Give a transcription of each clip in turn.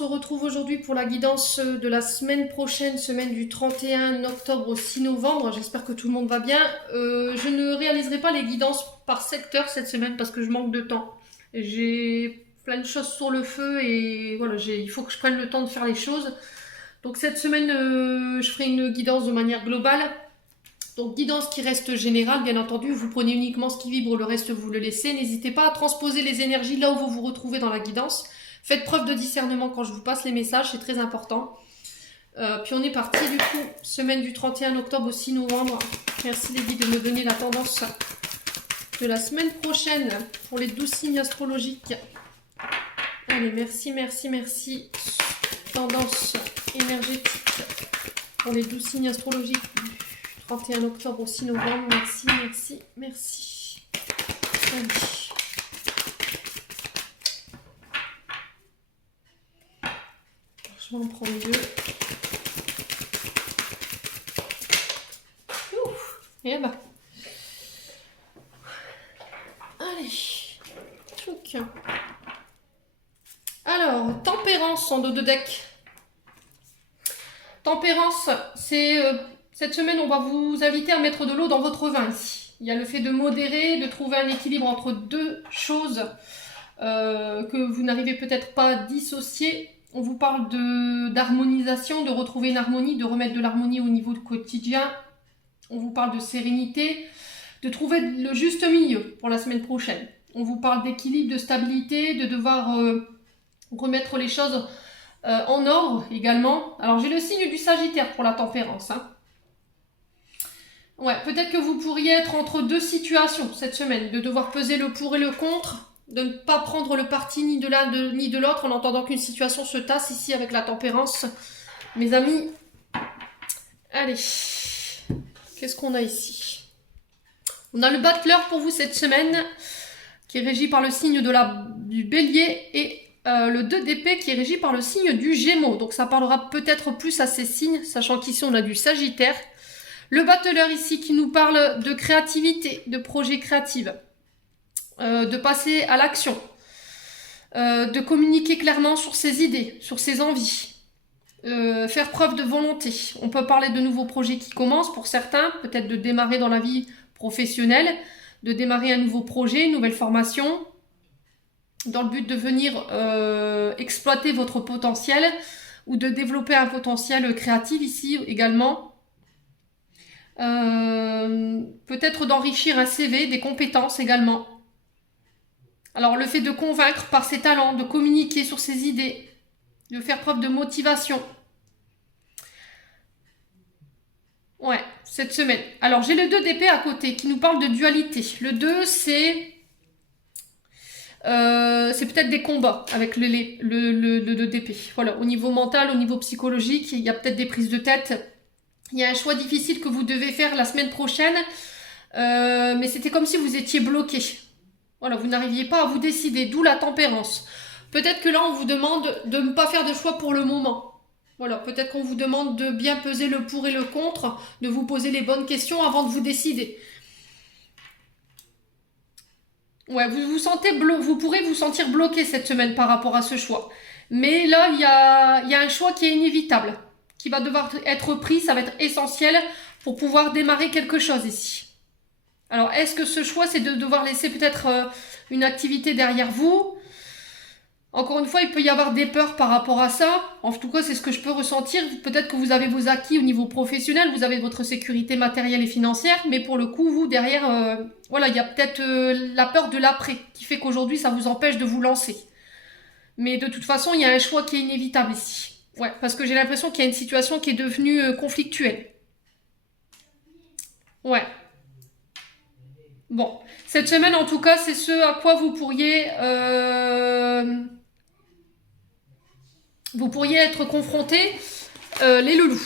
se retrouve aujourd'hui pour la guidance de la semaine prochaine, semaine du 31 octobre au 6 novembre. J'espère que tout le monde va bien. Je ne réaliserai pas les guidances par secteur cette semaine parce que je manque de temps. J'ai plein de choses sur le feu et voilà, il faut que je prenne le temps de faire les choses. Donc cette semaine, je ferai une guidance de manière globale. Donc guidance qui reste générale, bien entendu, vous prenez uniquement ce qui vibre, le reste vous le laissez. N'hésitez pas à transposer les énergies là où vous vous retrouvez dans la guidance. Faites preuve de discernement quand je vous passe les messages, c'est très important. Puis on est parti du coup, semaine du 31 octobre au 6 novembre. Merci les guides de me donner la tendance de la semaine prochaine pour les 12 signes astrologiques. Allez, merci, merci, merci. Tendance énergétique pour les 12 signes astrologiques du 31 octobre au 6 novembre. Merci, merci, merci. Allez. Je vais en prendre deux. Ouf, et là-bas. Allez. Tchouk. Alors, tempérance en dos de deck. Tempérance, c'est cette semaine, on va vous inviter à mettre de l'eau dans votre vin ici. Il y a le fait de modérer, de trouver un équilibre entre deux choses que vous n'arrivez peut-être pas à dissocier. On vous parle d'harmonisation, de retrouver une harmonie, de remettre de l'harmonie au niveau du quotidien. On vous parle de sérénité, de trouver le juste milieu pour la semaine prochaine. On vous parle d'équilibre, de stabilité, de devoir remettre les choses en ordre également. Alors j'ai le signe du Sagittaire pour la tempérance. Hein. Ouais, peut-être que vous pourriez être entre deux situations cette semaine, de devoir peser le pour et le contre, de ne pas prendre le parti ni de l'un ni de l'autre en entendant qu'une situation se tasse ici avec la tempérance. Mes amis, allez, qu'est-ce qu'on a ici? On a le battleur pour vous cette semaine, qui est régi par le signe du bélier, et le 2 d'épée qui est régi par le signe du Gémeaux. Donc ça parlera peut-être plus à ces signes, sachant qu'ici on a du Sagittaire. Le battleur ici qui nous parle de créativité, de projets créatifs, de passer à l'action, de communiquer clairement sur ses idées, sur ses envies, faire preuve de volonté. On peut parler de nouveaux projets qui commencent pour certains, peut-être de démarrer dans la vie professionnelle, de démarrer un nouveau projet, une nouvelle formation, dans le but de venir exploiter votre potentiel ou de développer un potentiel créatif ici également. Peut-être d'enrichir un CV, des compétences également. Alors le fait de convaincre par ses talents, de communiquer sur ses idées, de faire preuve de motivation. Ouais, cette semaine. Alors j'ai le 2 d'épée à côté qui nous parle de dualité. Le 2 c'est peut-être des combats avec le 2 d'épée. Voilà, au niveau mental, au niveau psychologique, il y a peut-être des prises de tête. Il y a un choix difficile que vous devez faire la semaine prochaine, mais c'était comme si vous étiez bloqué. Voilà, vous n'arriviez pas à vous décider, d'où la tempérance. Peut-être que là, on vous demande de ne pas faire de choix pour le moment. Voilà, peut-être qu'on vous demande de bien peser le pour et le contre, de vous poser les bonnes questions avant de vous décider. Ouais, vous pourrez vous sentir bloqué cette semaine par rapport à ce choix. Mais là, il y a un choix qui est inévitable, qui va devoir être pris, ça va être essentiel pour pouvoir démarrer quelque chose ici. Alors, est-ce que ce choix, c'est de devoir laisser peut-être une activité derrière vous? Encore une fois, il peut y avoir des peurs par rapport à ça. En tout cas, c'est ce que je peux ressentir. Peut-être que vous avez vos acquis au niveau professionnel, vous avez votre sécurité matérielle et financière, mais pour le coup, vous, derrière, voilà, il y a peut-être la peur de l'après qui fait qu'aujourd'hui, ça vous empêche de vous lancer. Mais de toute façon, il y a un choix qui est inévitable ici. Ouais, parce que j'ai l'impression qu'il y a une situation qui est devenue conflictuelle. Ouais. Bon, cette semaine, en tout cas, c'est ce à quoi vous pourriez être confronté, les loulous.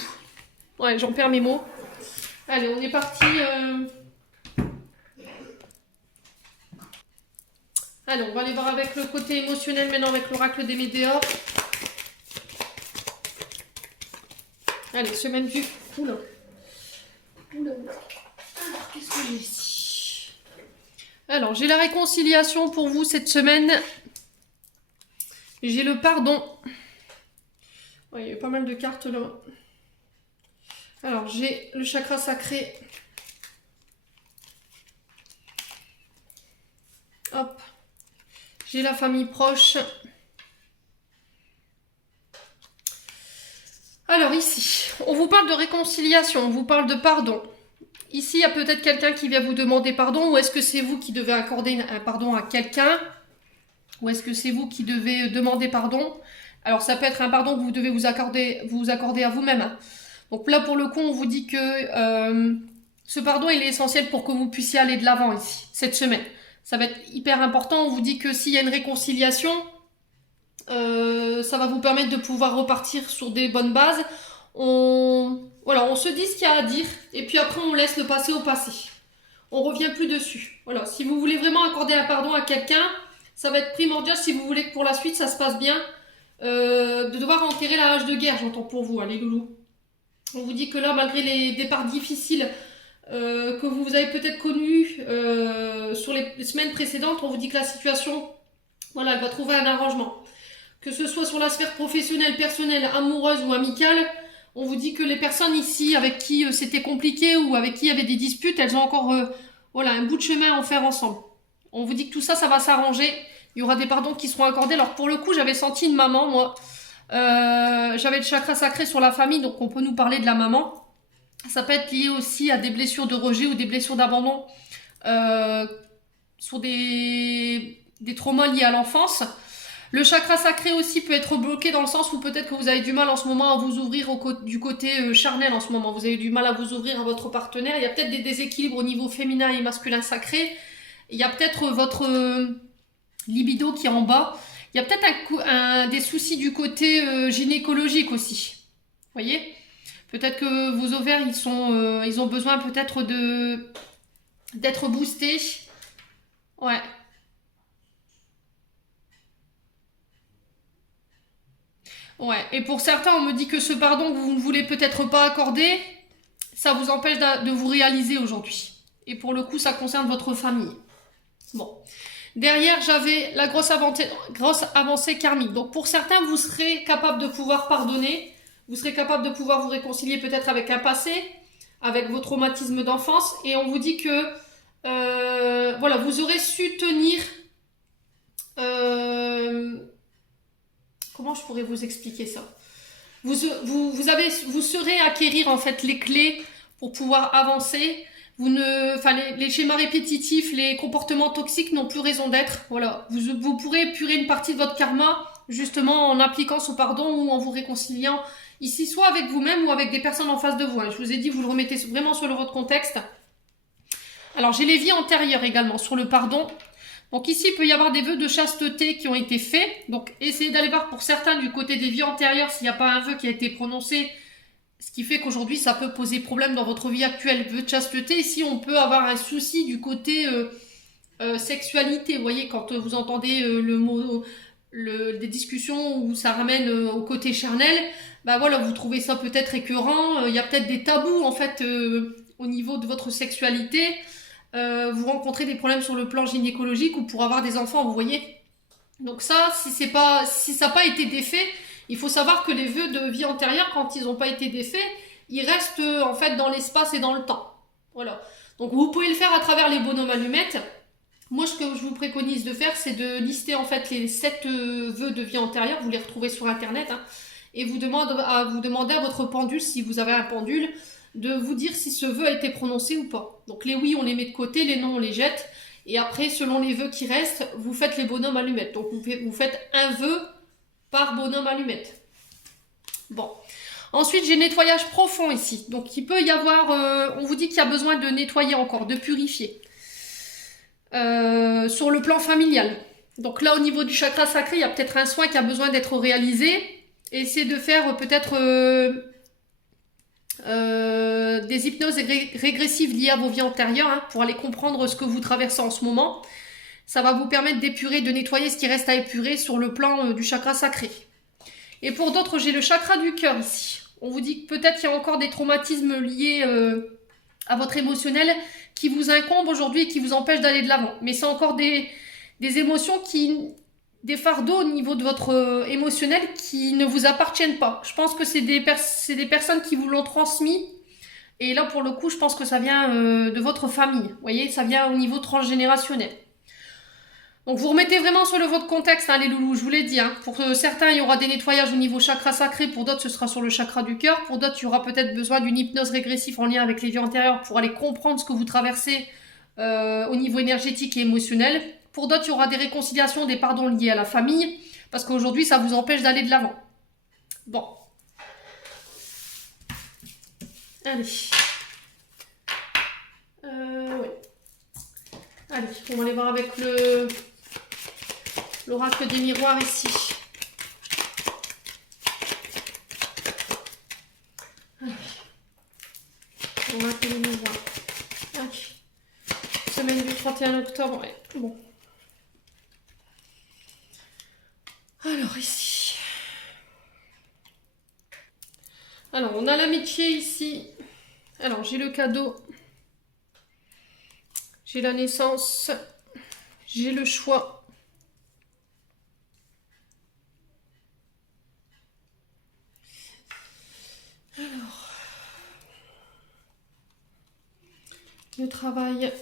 Ouais, j'en perds mes mots. Allez, on est parti. Allez, on va aller voir avec le côté émotionnel maintenant, avec l'oracle des météores. Allez, semaine du... Oula. Oula. Alors, qu'est-ce que j'ai ici? Alors, j'ai la réconciliation pour vous cette semaine. J'ai le pardon. Ouais, il y a eu pas mal de cartes là. Alors, j'ai le chakra sacré. Hop. J'ai la famille proche. Alors ici, on vous parle de réconciliation, on vous parle de pardon. Ici, il y a peut-être quelqu'un qui vient vous demander pardon, ou est-ce que c'est vous qui devez accorder un pardon à quelqu'un, ou est-ce que c'est vous qui devez demander pardon. Alors ça peut être un pardon que vous devez vous accorder à vous-même. Donc là, pour le coup, on vous dit que ce pardon, il est essentiel pour que vous puissiez aller de l'avant ici, cette semaine. Ça va être hyper important. On vous dit que s'il y a une réconciliation, ça va vous permettre de pouvoir repartir sur des bonnes bases. Voilà, on se dit ce qu'il y a à dire, et puis après, on laisse le passé au passé. On revient plus dessus. Voilà, si vous voulez vraiment accorder un pardon à quelqu'un, ça va être primordial si vous voulez que pour la suite, ça se passe bien. De devoir enterrer la hache de guerre, j'entends pour vous, les loulous. On vous dit que là, malgré les départs difficiles que vous avez peut-être connus sur les semaines précédentes, on vous dit que la situation, voilà, elle va trouver un arrangement. Que ce soit sur la sphère professionnelle, personnelle, amoureuse ou amicale, on vous dit que les personnes ici avec qui c'était compliqué ou avec qui il y avait des disputes, elles ont encore voilà, un bout de chemin à en faire ensemble. On vous dit que tout ça, ça va s'arranger. Il y aura des pardons qui seront accordés. Alors pour le coup, j'avais senti une maman, moi. J'avais le chakra sacré sur la famille, donc on peut nous parler de la maman. Ça peut être lié aussi à des blessures de rejet ou des blessures d'abandon sur des traumas liés à l'enfance. Le chakra sacré aussi peut être bloqué dans le sens où peut-être que vous avez du mal en ce moment à vous ouvrir du côté charnel en ce moment. Vous avez du mal à vous ouvrir à votre partenaire. Il y a peut-être des déséquilibres au niveau féminin et masculin sacré. Il y a peut-être votre libido qui est en bas. Il y a peut-être des soucis du côté gynécologique aussi. Vous voyez ? Peut-être que vos ovaires, ils ont besoin peut-être d'être boostés. Ouais. Ouais. Et pour certains, on me dit que ce pardon que vous ne voulez peut-être pas accorder, ça vous empêche de vous réaliser aujourd'hui. Et pour le coup, ça concerne votre famille. Bon. Derrière, j'avais la grosse avancée karmique. Donc pour certains, vous serez capable de pouvoir pardonner. Vous serez capable de pouvoir vous réconcilier peut-être avec un passé, avec vos traumatismes d'enfance. Et on vous dit que voilà, vous aurez su tenir... comment je pourrais vous expliquer ça ? Vous saurez acquérir en fait les clés pour pouvoir avancer. Les schémas répétitifs, les comportements toxiques n'ont plus raison d'être. Voilà, vous pourrez épurer une partie de votre karma justement en appliquant ce pardon ou en vous réconciliant ici, soit avec vous-même ou avec des personnes en face de vous. Je vous ai dit, vous le remettez vraiment sur votre contexte. Alors, j'ai les vies antérieures également sur le pardon. Donc ici, il peut y avoir des vœux de chasteté qui ont été faits. Donc, essayez d'aller voir pour certains du côté des vies antérieures s'il n'y a pas un vœu qui a été prononcé. Ce qui fait qu'aujourd'hui, ça peut poser problème dans votre vie actuelle. Vœu de chasteté, ici, on peut avoir un souci du côté sexualité. Vous voyez, quand vous entendez le mot, des discussions où ça ramène au côté charnel, bah voilà, vous trouvez ça peut-être écœurant. Il y a peut-être des tabous, en fait, au niveau de votre sexualité. Vous rencontrez des problèmes sur le plan gynécologique ou pour avoir des enfants, vous voyez. Donc ça, si ça n'a pas été défait, il faut savoir que les vœux de vie antérieure, quand ils n'ont pas été défaits, ils restent en fait dans l'espace et dans le temps. Voilà. Donc vous pouvez le faire à travers les bonhommes allumettes. Moi, ce que je vous préconise de faire, c'est de lister en fait les 7 vœux de vie antérieure. Vous les retrouvez sur internet. Et vous demandez à votre pendule, si vous avez un pendule, de vous dire si ce vœu a été prononcé ou pas. Donc les oui, on les met de côté, les non, on les jette. Et après, selon les vœux qui restent, vous faites les bonhommes allumettes. Donc vous faites un vœu par bonhomme allumette. Bon. Ensuite, j'ai nettoyage profond ici. Donc il peut y avoir, on vous dit qu'il y a besoin de nettoyer encore, de purifier. Sur le plan familial. Donc là, au niveau du chakra sacré, il y a peut-être un soin qui a besoin d'être réalisé. Essayez de faire peut-être... des hypnoses régressives liées à vos vies antérieures pour aller comprendre ce que vous traversez en ce moment. Ça va vous permettre d'épurer, de nettoyer ce qui reste à épurer sur le plan du chakra sacré. Et pour d'autres, j'ai le chakra du cœur ici. On vous dit que peut-être il y a encore des traumatismes liés à votre émotionnel qui vous incombent aujourd'hui et qui vous empêchent d'aller de l'avant. Mais c'est encore des émotions qui des fardeaux au niveau de votre émotionnel qui ne vous appartiennent pas. Je pense que c'est des personnes qui vous l'ont transmis. Et là, pour le coup, je pense que ça vient de votre famille. Vous voyez, ça vient au niveau transgénérationnel. Donc, vous remettez vraiment sur votre contexte, hein, les loulous, je vous l'ai dit. Hein. Pour certains, il y aura des nettoyages au niveau chakra sacré. Pour d'autres, ce sera sur le chakra du cœur. Pour d'autres, il y aura peut-être besoin d'une hypnose régressive en lien avec les vies antérieures pour aller comprendre ce que vous traversez au niveau énergétique et émotionnel. Pour d'autres, il y aura des réconciliations, des pardons liés à la famille. Parce qu'aujourd'hui, ça vous empêche d'aller de l'avant. Bon. Allez. Ouais. Allez, on va aller voir avec l'oracle des miroirs ici. Allez. L'oracle des miroirs. Allez. Semaine du 31 octobre. Ouais. Bon. Alors ici. Alors, on a l'amitié ici. Alors, j'ai le cadeau. J'ai la naissance. J'ai le choix. Alors. Le travail.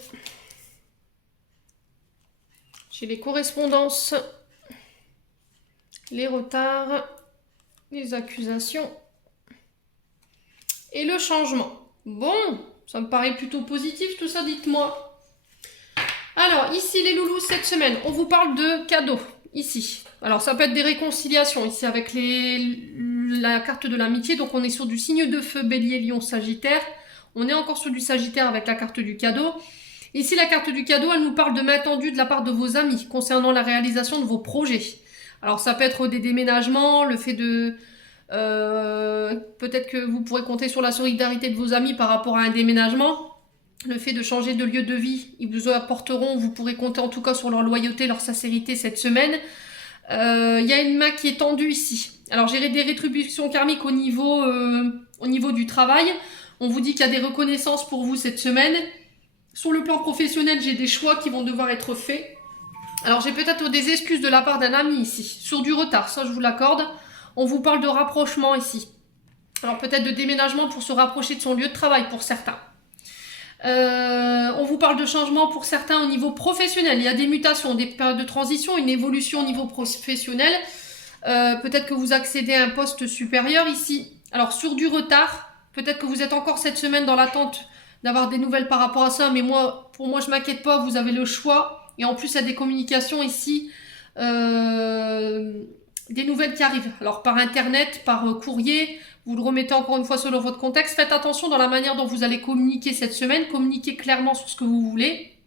J'ai les correspondances. Les retards. Les accusations. Et le changement. Bon, ça me paraît plutôt positif tout ça, dites-moi. Alors, ici les loulous, cette semaine, on vous parle de cadeaux, ici. Alors, ça peut être des réconciliations, ici, avec la carte de l'amitié. Donc, on est sur du signe de feu, bélier, lion, sagittaire. On est encore sur du sagittaire avec la carte du cadeau. Ici, la carte du cadeau, elle nous parle de main tendue de la part de vos amis, concernant la réalisation de vos projets. Alors, ça peut être des déménagements, le fait de... peut-être que vous pourrez compter sur la solidarité de vos amis par rapport à un déménagement. Le fait de changer de lieu de vie, ils vous apporteront, vous pourrez compter en tout cas sur leur loyauté, leur sincérité cette semaine. Il y a une main qui est tendue ici. Alors j'ai des rétributions karmiques au niveau du travail. On vous dit qu'il y a des reconnaissances pour vous cette semaine. Sur le plan professionnel, j'ai des choix qui vont devoir être faits. Alors j'ai peut-être des excuses de la part d'un ami ici, sur du retard, ça je vous l'accorde. On vous parle de rapprochement ici. Alors peut-être de déménagement pour se rapprocher de son lieu de travail pour certains. On vous parle de changement pour certains au niveau professionnel. Il y a des mutations, des périodes de transition, une évolution au niveau professionnel. Peut-être que vous accédez à un poste supérieur ici. Alors sur du retard, peut-être que vous êtes encore cette semaine dans l'attente d'avoir des nouvelles par rapport à ça. Mais pour moi, je m'inquiète pas, vous avez le choix. Et en plus, il y a des communications ici. Des nouvelles qui arrivent. Alors par internet, par courrier, vous le remettez encore une fois selon votre contexte. Faites attention dans la manière dont vous allez communiquer cette semaine. Communiquez clairement sur ce que vous voulez.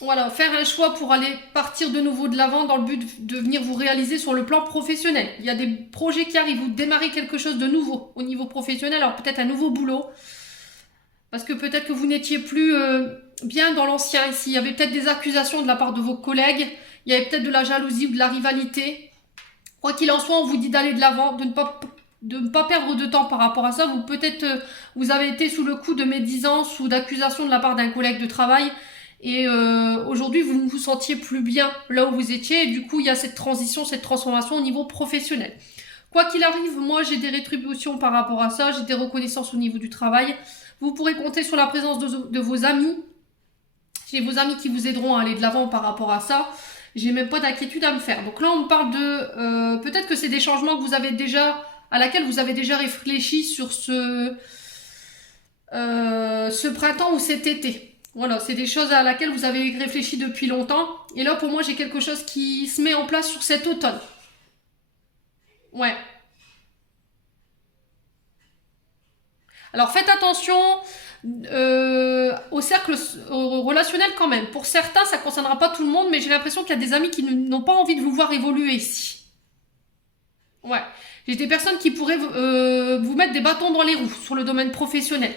Voilà, faire un choix pour aller partir de nouveau de l'avant dans le but de venir vous réaliser sur le plan professionnel. Il y a des projets qui arrivent, vous démarrez quelque chose de nouveau au niveau professionnel. Alors peut-être un nouveau boulot. Parce que peut-être que vous n'étiez plus bien dans l'ancien ici. Il y avait peut-être des accusations de la part de vos collègues. Il y avait peut-être de la jalousie ou de la rivalité. Quoi qu'il en soit, on vous dit d'aller de l'avant, de ne pas perdre de temps par rapport à ça. Vous avez été sous le coup de médisance ou d'accusations de la part d'un collègue de travail. Et aujourd'hui, vous ne vous sentiez plus bien là où vous étiez. Et du coup, il y a cette transition, cette transformation au niveau professionnel. Quoi qu'il arrive, moi, j'ai des rétributions par rapport à ça. J'ai des reconnaissances au niveau du travail. Vous pourrez compter sur la présence de vos amis. J'ai vos amis qui vous aideront à aller de l'avant par rapport à ça. J'ai même pas d'inquiétude à me faire. Donc là, on me parle de... peut-être que c'est des changements que vous avez déjà... à laquelle vous avez déjà réfléchi sur ce printemps ou cet été. Voilà, c'est des choses à laquelle vous avez réfléchi depuis longtemps. Et là, pour moi, j'ai quelque chose qui se met en place sur cet automne. Ouais. Alors faites attention au cercle relationnel quand même. Pour certains, ça ne concernera pas tout le monde, mais j'ai l'impression qu'il y a des amis qui n'ont pas envie de vous voir évoluer ici. Ouais. J'ai des personnes qui pourraient vous mettre des bâtons dans les roues sur le domaine professionnel.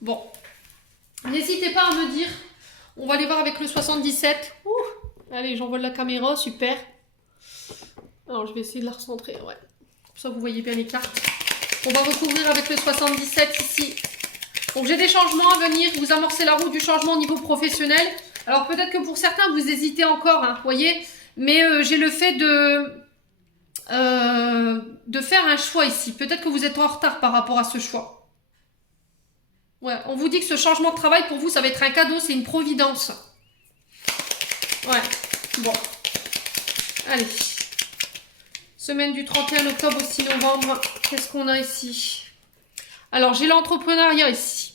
Bon. N'hésitez pas à me dire. On va aller voir avec le 77. Ouh. Allez, j'envole la caméra, super. Alors, je vais essayer de la recentrer, ouais. Comme ça, vous voyez bien les cartes. On va recouvrir avec le 77 ici. Donc j'ai des changements à venir, vous amorcez la route du changement au niveau professionnel. Alors peut-être que pour certains vous hésitez encore, hein, voyez, mais j'ai le fait de faire un choix ici. Peut-être que vous êtes en retard par rapport à ce choix. Ouais, on vous dit que ce changement de travail pour vous ça va être un cadeau, c'est une providence. Ouais, bon. Allez. Semaine du 31 octobre au 6 novembre, qu'est-ce qu'on a ici? Alors j'ai l'entrepreneuriat ici.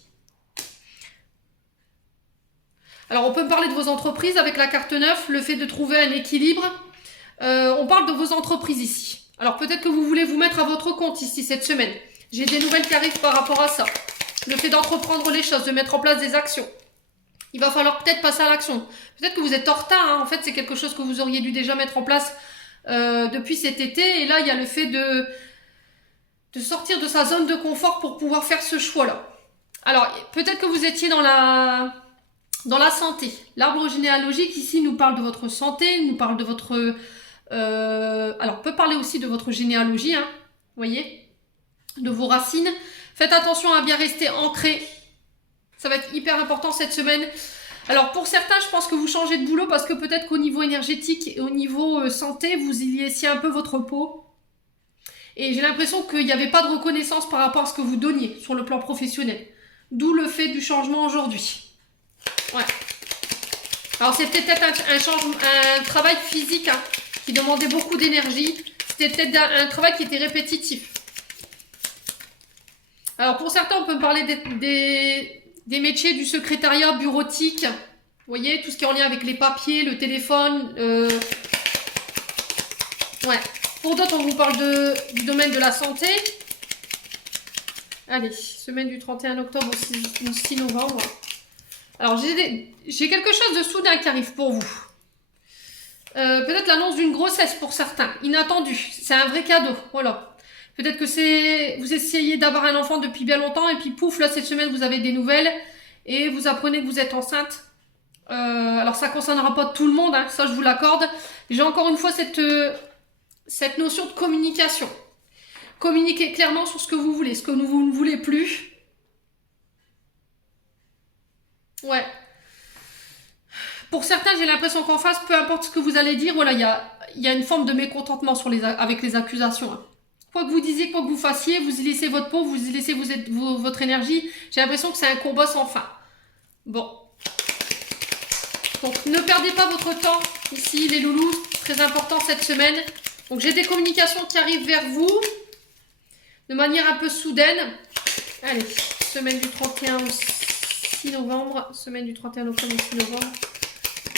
Alors, on peut me parler de vos entreprises avec la carte 9, le fait de trouver un équilibre. On parle de vos entreprises ici. Alors, peut-être que vous voulez vous mettre à votre compte ici cette semaine. J'ai des nouvelles qui arrivent par rapport à ça. Le fait d'entreprendre les choses, de mettre en place des actions. Il va falloir peut-être passer à l'action. Peut-être que vous êtes en retard. Hein. En fait, c'est quelque chose que vous auriez dû déjà mettre en place depuis cet été. Et là, il y a le fait de sortir de sa zone de confort pour pouvoir faire ce choix-là. Alors, peut-être que vous étiez dans la santé. L'arbre généalogique ici nous parle de votre santé, nous parle de votre... alors, on peut parler aussi de votre généalogie, hein, vous voyez, de vos racines. Faites attention à bien rester ancré. Ça va être hyper important cette semaine. Alors, pour certains, je pense que vous changez de boulot parce que peut-être qu'au niveau énergétique et au niveau santé, vous y laissiez un peu votre peau. Et j'ai l'impression qu'il n'y avait pas de reconnaissance par rapport à ce que vous donniez sur le plan professionnel. D'où le fait du changement aujourd'hui. Ouais. Alors c'était peut-être un travail physique hein, qui demandait beaucoup d'énergie. C'était peut-être un travail qui était répétitif. Alors pour certains, on peut me parler des métiers du secrétariat bureautique. Vous voyez, tout ce qui est en lien avec les papiers, le téléphone. Ouais. Pour d'autres, on vous parle du domaine de la santé. Allez, semaine du 31 octobre au 6 novembre. Alors, j'ai quelque chose de soudain qui arrive pour vous. Peut-être l'annonce d'une grossesse pour certains. Inattendu. C'est un vrai cadeau. Voilà. Peut-être que vous essayez d'avoir un enfant depuis bien longtemps et puis pouf, là, cette semaine, vous avez des nouvelles et vous apprenez que vous êtes enceinte. Alors, ça ne concernera pas tout le monde, hein, ça, je vous l'accorde. J'ai encore une fois cette notion de communication. Communiquez clairement sur ce que vous voulez, ce que vous ne voulez plus. Ouais. Pour certains, j'ai l'impression qu'en face, peu importe ce que vous allez dire, voilà, il y a une forme de mécontentement avec les accusations. Hein. Quoi que vous disiez, quoi que vous fassiez, vous y laissez votre peau, vous y laissez votre énergie. J'ai l'impression que c'est un combat sans fin. Bon. Donc, ne perdez pas votre temps ici, les loulous. Très important cette semaine. Donc, j'ai des communications qui arrivent vers vous de manière un peu soudaine. Allez, semaine du 31 au 6 novembre. Semaine du 31 octobre au 6 novembre.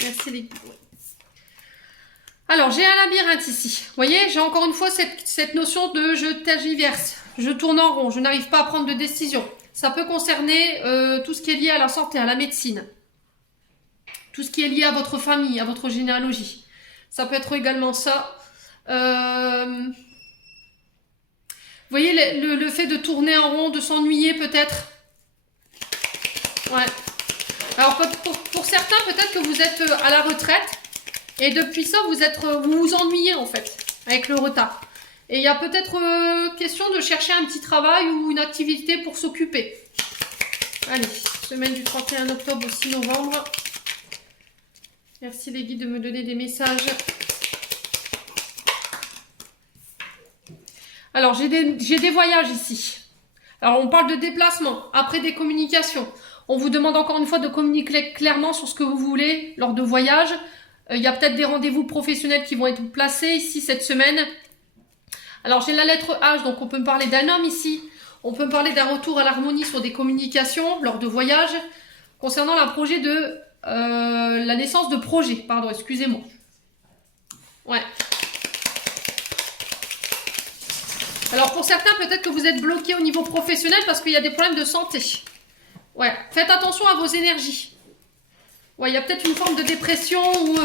Merci les guides. Alors, j'ai un labyrinthe ici. Vous voyez, j'ai encore une fois cette notion de je tergiverse. Je tourne en rond. Je n'arrive pas à prendre de décision. Ça peut concerner tout ce qui est lié à la santé, à la médecine. Tout ce qui est lié à votre famille, à votre généalogie. Ça peut être également ça. Vous voyez, le fait de tourner en rond, de s'ennuyer peut-être. Ouais. Alors, pour certains, peut-être que vous êtes à la retraite. Et depuis ça, vous vous ennuyez en fait, avec le retard. Et il y a peut-être question de chercher un petit travail ou une activité pour s'occuper. Allez, semaine du 31 octobre au 6 novembre. Merci les guides de me donner des messages. Alors, j'ai des voyages ici. Alors, on parle de déplacement, après des communications. On vous demande encore une fois de communiquer clairement sur ce que vous voulez lors de voyages. Il y a peut-être des rendez-vous professionnels qui vont être placés ici cette semaine. Alors, j'ai la lettre H, donc on peut me parler d'un homme ici. On peut me parler d'un retour à l'harmonie sur des communications lors de voyages. Concernant la naissance de projets, pardon, excusez-moi. Ouais. Alors, pour certains, peut-être que vous êtes bloqué au niveau professionnel parce qu'il y a des problèmes de santé. Ouais, faites attention à vos énergies. Ouais, il y a peut-être une forme de dépression ou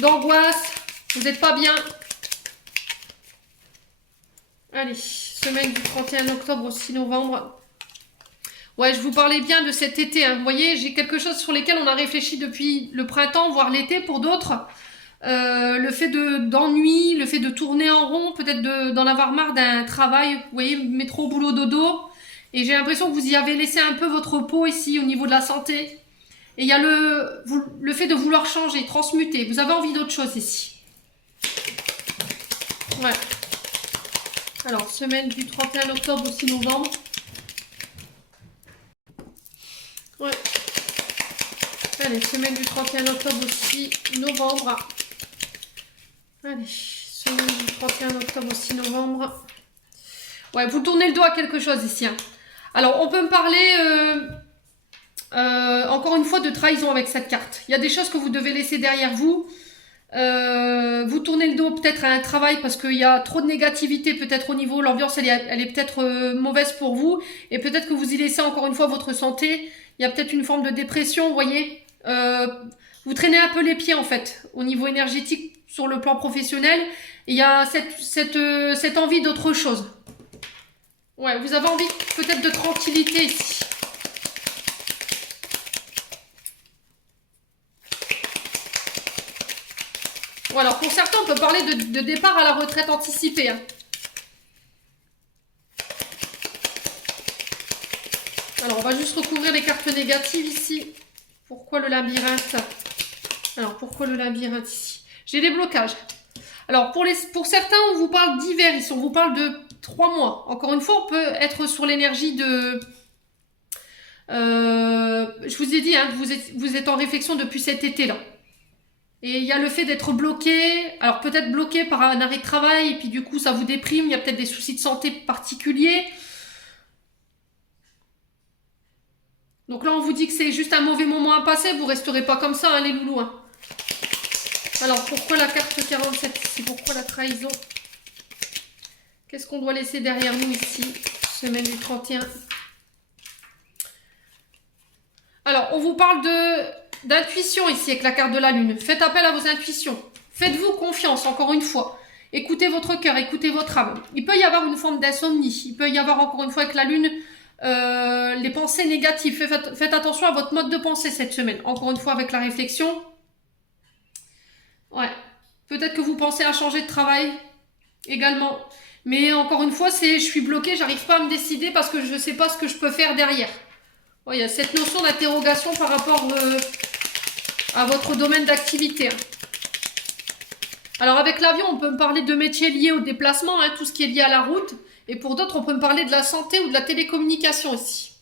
d'angoisse. Vous n'êtes pas bien. Allez, semaine du 31 octobre au 6 novembre. Ouais, je vous parlais bien de cet été. Hein. Vous voyez, j'ai quelque chose sur lesquels on a réfléchi depuis le printemps, voire l'été pour d'autres. Le fait d'ennui, le fait de tourner en rond, peut-être d'en avoir marre d'un travail. Vous voyez, métro, boulot, dodo. Et j'ai l'impression que vous y avez laissé un peu votre repos ici au niveau de la santé. Et il y a le fait de vouloir changer, transmuter. Vous avez envie d'autre chose ici. Ouais. Alors, semaine du 31 octobre au 6 novembre. Ouais. Allez, semaine du 31 octobre au 6 novembre. Allez, semaine du 31 octobre au 6 novembre. Ouais, vous tournez le dos à quelque chose ici. Hein. Alors, on peut me parler, encore une fois, de trahison avec cette carte. Il y a des choses que vous devez laisser derrière vous. Vous tournez le dos peut-être à un travail parce qu'il y a trop de négativité peut-être au niveau, l'ambiance elle est peut-être mauvaise pour vous et peut-être que vous y laissez encore une fois votre santé. Il y a peut-être une forme de dépression, vous voyez. Vous traînez un peu les pieds en fait au niveau énergétique sur le plan professionnel. Il y a cette envie d'autre chose. Ouais, vous avez envie peut-être de tranquillité ici. Bon, alors pour certains, on peut parler de départ à la retraite anticipée. Hein. Alors, on va juste recouvrir les cartes négatives ici. Pourquoi le labyrinthe? Alors, pourquoi le labyrinthe ici? J'ai des blocages. Alors, pour certains, on vous parle d'hiver ici. On vous parle de 3 mois. Encore une fois, on peut être sur l'énergie de... je vous ai dit, hein, vous êtes en réflexion depuis cet été-là. Et il y a le fait d'être bloqué, alors peut-être bloqué par un arrêt de travail, et puis du coup ça vous déprime, il y a peut-être des soucis de santé particuliers. Donc là on vous dit que c'est juste un mauvais moment à passer, vous resterez pas comme ça, hein, les loulous. Hein. Alors pourquoi la carte 47 ici? Pourquoi la trahison? Qu'est-ce qu'on doit laisser derrière nous ici? Semaine du 31. Alors on vous parle d'intuition ici avec la carte de la lune. Faites appel à vos intuitions. Faites-vous confiance, encore une fois. Écoutez votre cœur, écoutez votre âme. Il peut y avoir une forme d'insomnie. Il peut y avoir, encore une fois, avec la lune, les pensées négatives. Faites attention à votre mode de pensée cette semaine. Encore une fois, avec la réflexion. Ouais. Peut-être que vous pensez à changer de travail également. Mais encore une fois, je suis bloquée, j'arrive pas à me décider parce que je ne sais pas ce que je peux faire derrière. Ouais, il y a cette notion d'interrogation par rapport à votre domaine d'activité. Alors avec l'avion, on peut me parler de métiers liés au déplacement, hein, tout ce qui est lié à la route. Et pour d'autres, on peut me parler de la santé ou de la télécommunication ici.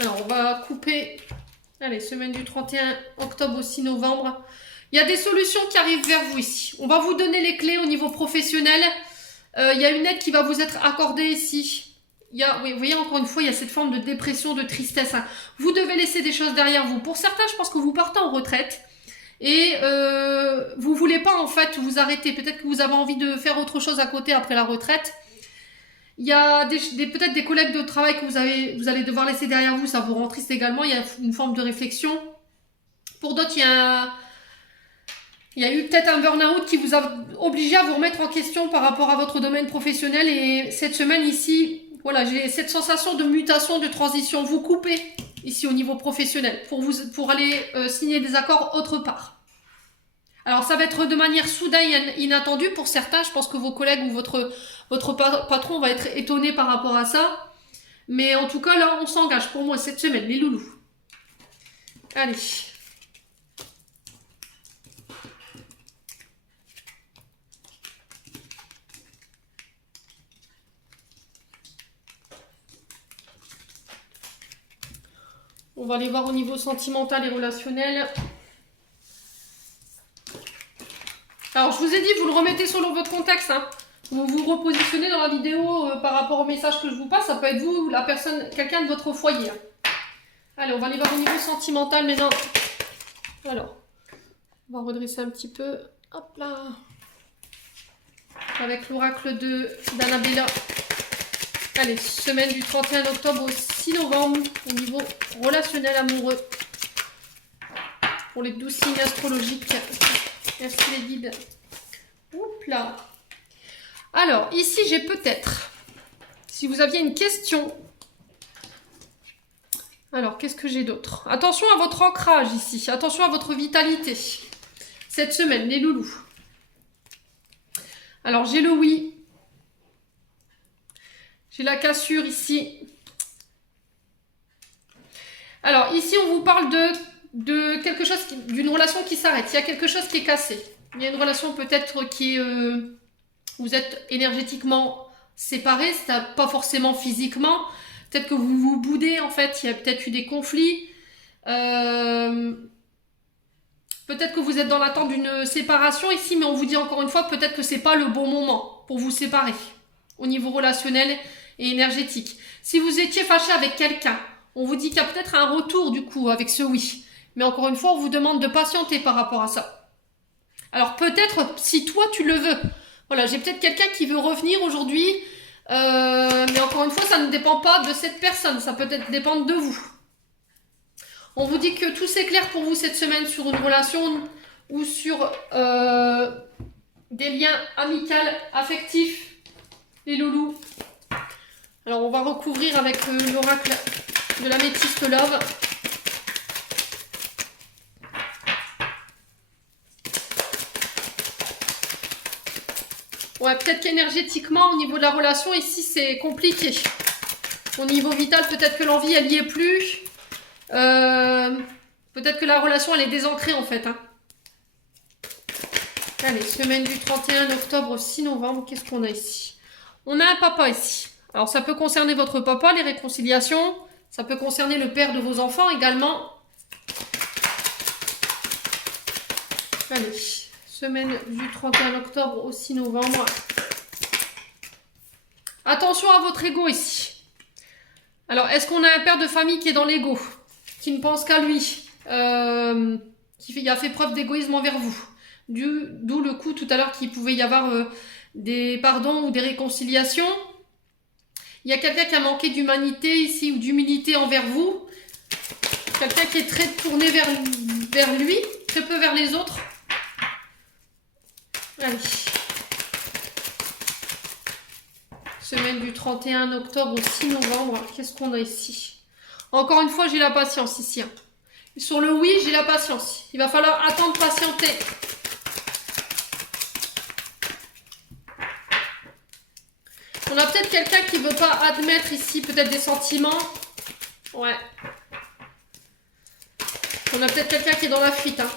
Alors on va couper, allez, semaine du 31 octobre au 6 novembre. Il y a des solutions qui arrivent vers vous ici. On va vous donner les clés au niveau professionnel. Il y a une aide qui va vous être accordée ici. Oui, vous voyez, encore une fois, il y a cette forme de dépression, de tristesse. Hein. Vous devez laisser des choses derrière vous. Pour certains, je pense que vous partez en retraite et vous voulez pas en fait vous arrêter. Peut-être que vous avez envie de faire autre chose à côté après la retraite. Il y a peut-être des collègues de travail que vous allez devoir laisser derrière vous. Ça vous rend triste également. Il y a une forme de réflexion. Pour d'autres, il y a eu peut-être un burn-out qui vous a obligé à vous remettre en question par rapport à votre domaine professionnel. Et cette semaine ici... Voilà, j'ai cette sensation de mutation, de transition. Vous coupez ici au niveau professionnel pour aller signer des accords autre part. Alors, ça va être de manière soudaine et inattendue pour certains. Je pense que vos collègues ou votre patron va être étonné par rapport à ça. Mais en tout cas, là, on s'engage pour moi cette semaine, les loulous. Allez. On va aller voir au niveau sentimental et relationnel. Alors, je vous ai dit, vous le remettez selon votre contexte. Hein. Vous vous repositionnez dans la vidéo par rapport au message que je vous passe. Ça peut être vous, la personne, quelqu'un de votre foyer. Hein. Allez, on va aller voir au niveau sentimental maintenant. Alors, on va redresser un petit peu. Hop là. Avec l'oracle d'Annabella. Allez, semaine du 31 octobre au 6 novembre, au niveau relationnel amoureux. Pour les 12 signes astrologiques. Merci les guides. Oups là. Alors, ici, j'ai peut-être, si vous aviez une question. Alors, qu'est-ce que j'ai d'autre? Attention à votre ancrage ici. Attention à votre vitalité. Cette semaine, les loulous. Alors, j'ai le oui. J'ai la cassure ici. Alors, ici, on vous parle de quelque chose, d'une relation qui s'arrête. Il y a quelque chose qui est cassé. Il y a une relation peut-être qui est... vous êtes énergétiquement séparés, pas forcément physiquement. Peut-être que vous vous boudez, en fait. Il y a peut-être eu des conflits. Peut-être que vous êtes dans l'attente d'une séparation ici, mais on vous dit encore une fois, peut-être que c'est pas le bon moment pour vous séparer au niveau relationnel et énergétique. Si vous étiez fâché avec quelqu'un, on vous dit qu'il y a peut-être un retour du coup avec ce oui. Mais encore une fois, on vous demande de patienter par rapport à ça. Alors peut-être si toi tu le veux. Voilà, j'ai peut-être quelqu'un qui veut revenir aujourd'hui, mais encore une fois, ça ne dépend pas de cette personne, ça peut être dépendre de vous. On vous dit que tout s'éclaire pour vous cette semaine sur une relation ou sur des liens amicaux, affectifs, les loulous. Alors on va recouvrir avec l'oracle de l'améthyste love. Ouais, peut-être qu'énergétiquement, au niveau de la relation, ici, c'est compliqué. Au niveau vital, peut-être que l'envie, elle n'y est plus. Peut-être que la relation, elle est désancrée, en fait. Hein. Allez, semaine du 31 octobre au 6 novembre, qu'est-ce qu'on a ici? On a un papa ici. Alors, ça peut concerner votre papa, les réconciliations. Ça peut concerner le père de vos enfants également. Allez, semaine du 31 octobre au 6 novembre. Attention à votre ego ici. Alors, est-ce qu'on a un père de famille qui est dans l'ego, qui ne pense qu'à lui, qui a fait preuve d'égoïsme envers vous? D'où le coup tout à l'heure qu'il pouvait y avoir des pardons ou des réconciliations. Il y a quelqu'un qui a manqué d'humanité ici ou d'humilité envers vous. Quelqu'un qui est très tourné vers lui, très peu vers les autres. Allez. Semaine du 31 octobre au 6 novembre. Qu'est-ce qu'on a ici? Encore une fois, j'ai la patience ici. Hein. Sur le oui, j'ai la patience. Il va falloir attendre, patienter. On a peut-être quelqu'un qui ne veut pas admettre ici peut-être des sentiments. Ouais. On a peut-être quelqu'un qui est dans la fuite. Hein.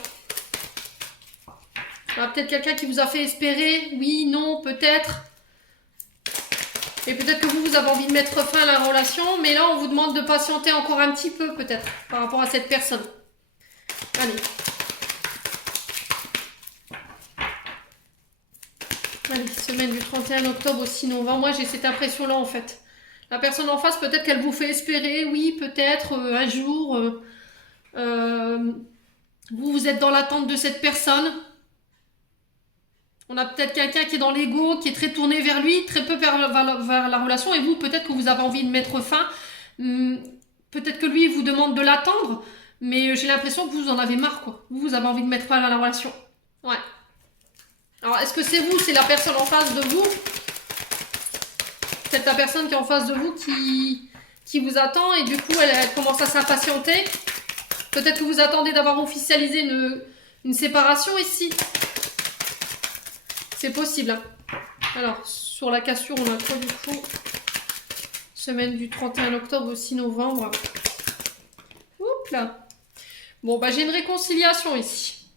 On a peut-être quelqu'un qui vous a fait espérer. Oui, non, peut-être. Et peut-être que vous avez envie de mettre fin à la relation. Mais là, on vous demande de patienter encore un petit peu peut-être par rapport à cette personne. Allez. Allez, semaine du 31 octobre au 6 novembre. Moi, j'ai cette impression-là, en fait. La personne en face, peut-être qu'elle vous fait espérer, oui, peut-être, un jour. Vous êtes dans l'attente de cette personne. On a peut-être quelqu'un qui est dans l'ego, qui est très tourné vers lui, très peu vers la relation. Et vous, peut-être que vous avez envie de mettre fin. Peut-être que lui, il vous demande de l'attendre. Mais j'ai l'impression que vous en avez marre, quoi. Vous avez envie de mettre fin à la relation. Ouais. Alors, est-ce que c'est vous, c'est la personne en face de vous? C'est la personne qui est en face de vous qui vous attend et du coup, elle commence à s'impatienter. Peut-être que vous attendez d'avoir officialisé une séparation ici. C'est possible. Hein. Alors, sur la cassure, on a quoi du coup? Semaine du 31 octobre au 6 novembre. Oups là. Bon, bah j'ai une réconciliation ici.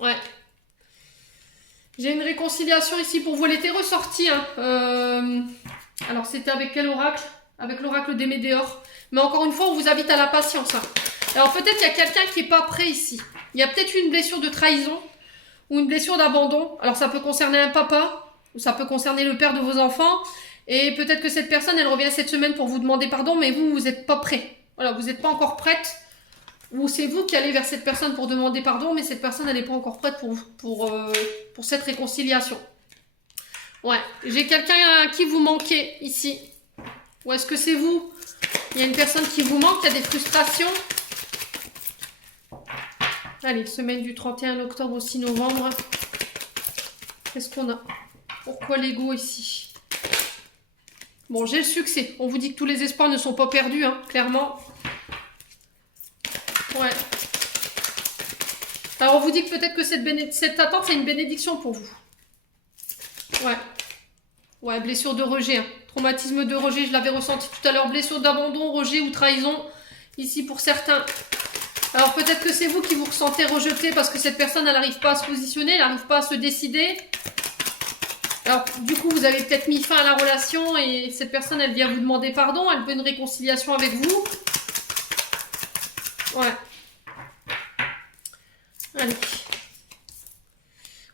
Ouais. J'ai une réconciliation ici pour vous. Elle était ressortie. Hein. Alors, c'était avec quel oracle? Avec l'oracle des Médéors. Mais encore une fois, on vous invite à la patience. Hein. Alors, peut-être qu'il y a quelqu'un qui n'est pas prêt ici. Il y a peut-être une blessure de trahison ou une blessure d'abandon. Alors, ça peut concerner un papa ou ça peut concerner le père de vos enfants. Et peut-être que cette personne, elle revient cette semaine pour vous demander pardon, mais vous n'êtes pas prêt. Voilà, vous n'êtes pas encore prête. Ou c'est vous qui allez vers cette personne pour demander pardon, mais cette personne, elle n'est pas encore prête pour cette réconciliation. Ouais, j'ai quelqu'un qui vous manquait ici. Ou est-ce que c'est vous? Il y a une personne qui vous manque, il y a des frustrations. Allez, semaine du 31 octobre au 6 novembre. Qu'est-ce qu'on a? Pourquoi l'ego ici? Bon, j'ai le succès. On vous dit que tous les espoirs ne sont pas perdus, hein, clairement. Ouais. Alors, on vous dit que peut-être que cette attente, c'est une bénédiction pour vous. Ouais. Ouais, blessure de rejet. Hein. traumatisme de rejet, je l'avais ressenti tout à l'heure, blessure d'abandon, rejet ou trahison, ici pour certains. Alors peut-être que c'est vous qui vous ressentez rejeté parce que cette personne, elle n'arrive pas à se positionner, elle n'arrive pas à se décider. Alors du coup, vous avez peut-être mis fin à la relation et cette personne, elle vient vous demander pardon, elle veut une réconciliation avec vous. Ouais. Allez.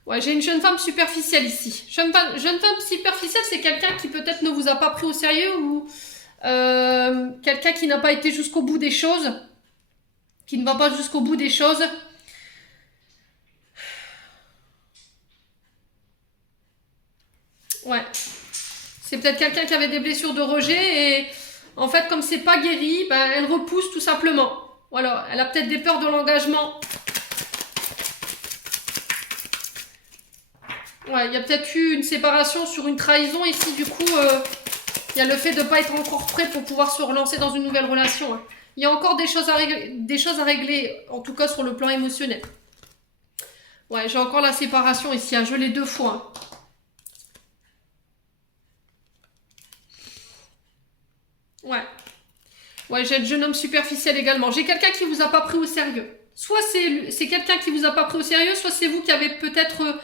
Ouais, j'ai une jeune femme superficielle ici. Jeune femme superficielle, c'est quelqu'un qui peut-être ne vous a pas pris au sérieux ou quelqu'un qui n'a pas été jusqu'au bout des choses, qui ne va pas jusqu'au bout des choses. Ouais. C'est peut-être quelqu'un qui avait des blessures de rejet et en fait, comme c'est pas guéri, ben, elle repousse tout simplement. Voilà, elle a peut-être des peurs de l'engagement. Ouais, il y a peut-être eu une séparation sur une trahison ici, du coup, il y a le fait de ne pas être encore prêt pour pouvoir se relancer dans une nouvelle relation. Hein. Il y a encore des choses à régler, en tout cas sur le plan émotionnel. Ouais, j'ai encore la séparation ici, hein, je l'ai 2 fois. Hein. Ouais. Ouais, j'ai le jeune homme superficiel également. J'ai quelqu'un qui vous a pas pris au sérieux. Soit c'est quelqu'un qui vous a pas pris au sérieux, soit c'est vous qui avez peut-être...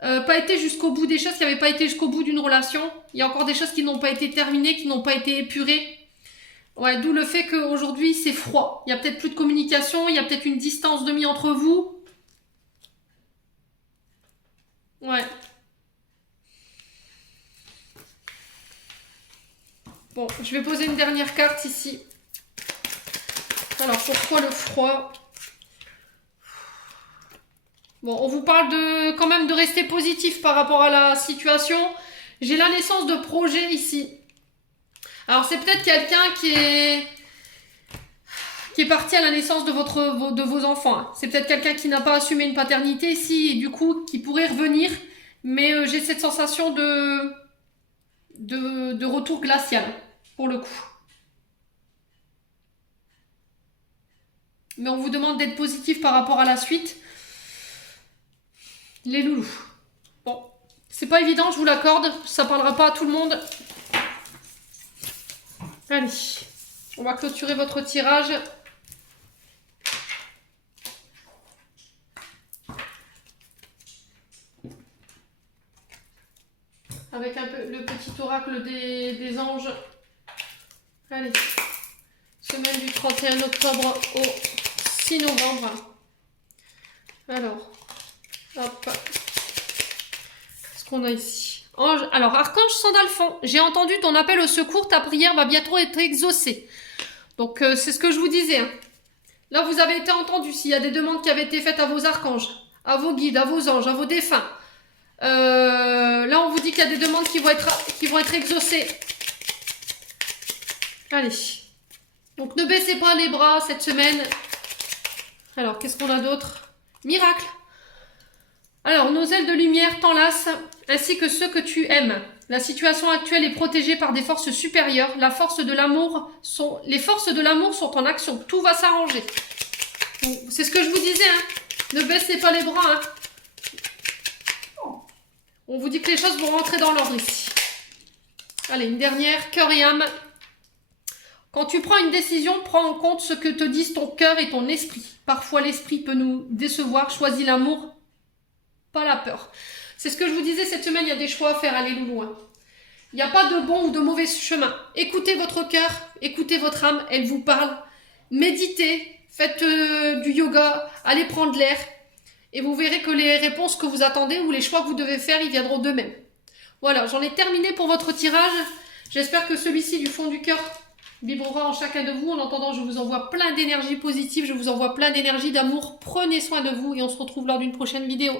pas été jusqu'au bout des choses, qui n'avaient pas été jusqu'au bout d'une relation. Il y a encore des choses qui n'ont pas été terminées, qui n'ont pas été épurées. Ouais, d'où le fait qu'aujourd'hui, c'est froid. Il y a peut-être plus de communication, il y a peut-être une distance de mis entre vous. Ouais. Bon, je vais poser une dernière carte ici. Alors, pourquoi le froid ? Bon, on vous parle quand même de rester positif par rapport à la situation. J'ai la naissance de projets ici. Alors, c'est peut-être quelqu'un qui est parti à la naissance de vos enfants. C'est peut-être quelqu'un qui n'a pas assumé une paternité ici et du coup, qui pourrait revenir. Mais j'ai cette sensation de retour glacial, pour le coup. Mais on vous demande d'être positif par rapport à la suite. Les loulous. Bon, c'est pas évident, je vous l'accorde. Ça parlera pas à tout le monde. Allez, on va clôturer votre tirage. Avec un peu le petit oracle des anges. Allez, semaine du 31 octobre au 6 novembre. Alors, hop. Qu'est-ce qu'on a ici? Ange. Alors, Archange Sandalphon, j'ai entendu ton appel au secours, ta prière va bientôt être exaucée. Donc, c'est ce que je vous disais. Hein. Là, vous avez été entendu. S'il y a des demandes qui avaient été faites à vos archanges, à vos guides, à vos anges, à vos défunts. Là, on vous dit qu'il y a des demandes qui vont être exaucées. Allez. Donc, ne baissez pas les bras cette semaine. Alors, qu'est-ce qu'on a d'autre? Miracle. Alors, nos ailes de lumière t'enlacent, ainsi que ceux que tu aimes. La situation actuelle est protégée par des forces supérieures. Les forces de l'amour sont en action. Tout va s'arranger. C'est ce que je vous disais. Hein. Ne baissez pas les bras. Hein. On vous dit que les choses vont rentrer dans l'ordre ici. Allez, une dernière. Cœur et âme. Quand tu prends une décision, prends en compte ce que te disent ton cœur et ton esprit. Parfois, l'esprit peut nous décevoir. Choisis l'amour, pas la peur. C'est ce que je vous disais cette semaine, il y a des choix à faire, allez loin. Il n'y a pas de bon ou de mauvais chemin. Écoutez votre cœur, écoutez votre âme, elle vous parle. Méditez, faites du yoga, allez prendre l'air. Et vous verrez que les réponses que vous attendez ou les choix que vous devez faire, ils viendront d'eux-mêmes. Voilà, j'en ai terminé pour votre tirage. J'espère que celui-ci, du fond du cœur, vibrera en chacun de vous. En attendant, je vous envoie plein d'énergie positive, je vous envoie plein d'énergie d'amour. Prenez soin de vous et on se retrouve lors d'une prochaine vidéo.